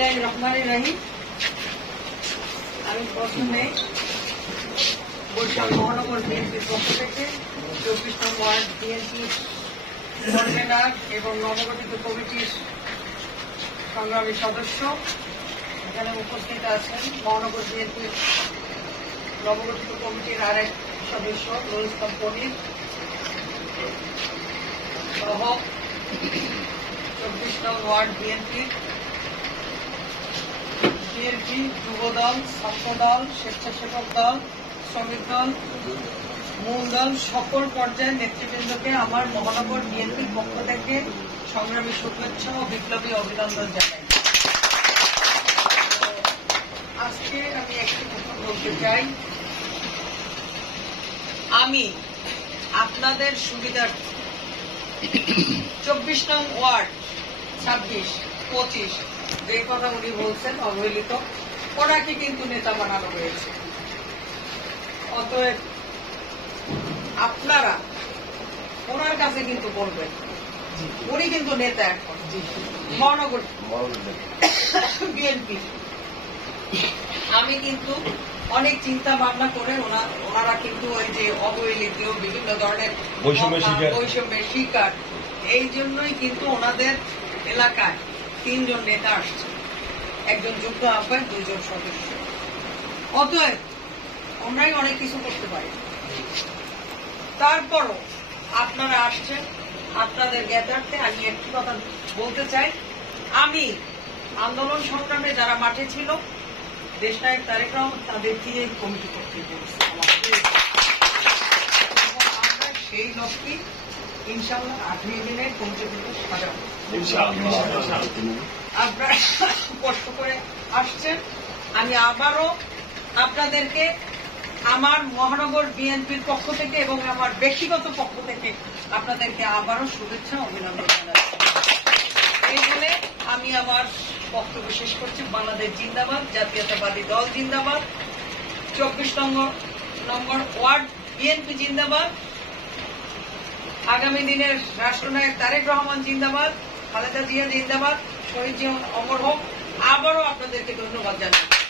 বিসমিল্লাহির রহমানির রহিম। আমি প্রথমে বরিশাল মহানগর বিএনপির পক্ষ থেকে 24 নং ওয়ার্ড বিএনপি কনভেনর এবং নবগঠিত কমিটির সংগ্রামী সদস্য এখানে উপস্থিত আছেন। মহানগর বিএনপির নবগঠিত কমিটির আরেক সদস্য নুরুল ইসলাম পনির সহ 24 নং ওয়ার্ড বিএনপি, যুবদল, ছাত্রদল, স্বেচ্ছাসেবক দল, শ্রমিক দল, মূল দল সকল পর্যায়ের নেতৃবৃন্দকে আমার মহানগর বিএনপির পক্ষ থেকে সংগ্রামী শুভেচ্ছা ও বিপ্লবী অভিনন্দন জানাই। আজকে আমি একটি কথা বলতে চাই। আমি আপনাদের সুবিধার্থে 24 নং ওয়ার্ড 26, 25 যে কথা উনি বলছেন অবহেলিত, ওনাকে কিন্তু নেতা বানানো হয়েছে। অতএব আপনারা ওনার কাছে কিন্তু বলবেন, উনি কিন্তু নেতা এখন মহানগর বিএনপি। আমি কিন্তু অনেক চিন্তা ভাবনা করে ওনারা কিন্তু ওই যে অবহেলিত বিভিন্ন ধরনের বৈষম্যের শিকার, এই জন্যই কিন্তু ওনাদের এলাকায় 3 জন নেতা আসছে, একজন যুগ্ম আহ্বায়ক, 2 জন সদস্য। অতএব আমরাই অনেক কিছু করতে পারি। তারপরও আপনারা আসছেন, আপনাদের জ্ঞাতার্থে আমি একটি কথা বলতে চাই। আমি আন্দোলন সংগ্রামে যারা মাঠে ছিল, দেশনায়ক তারেক রহমান তাদের দিয়ে কমিটি করতে বলছে। আমরা সেই লক্ষ্যে ইনশাআল্লাহ 18 দিনে কমিটি করতে সাজাবো। আপনারা কষ্ট করে আসছেন। আমি আবারও আপনাদেরকে আমার মহানগর বিএনপির পক্ষ থেকে এবং আমার ব্যক্তিগত পক্ষ থেকে আপনাদেরকে আবারও শুভেচ্ছা অভিনন্দন জানাচ্ছি। এই বলে আমি আমার বক্তব্য শেষ করছি। বাংলাদেশ জিন্দাবাদ, জাতীয়তাবাদী দল জিন্দাবাদ, 24 নম্বর ওয়ার্ড বিএনপি জিন্দাবাদ, আগামী দিনের রাষ্ট্রনায়ক তারেক রহমান জিন্দাবাদ, খালেদা জিয়া জিন্দাবাদ, শহীদ জিয়া অমর হোক। আবারও আপনাদেরকে ধন্যবাদ জানাই।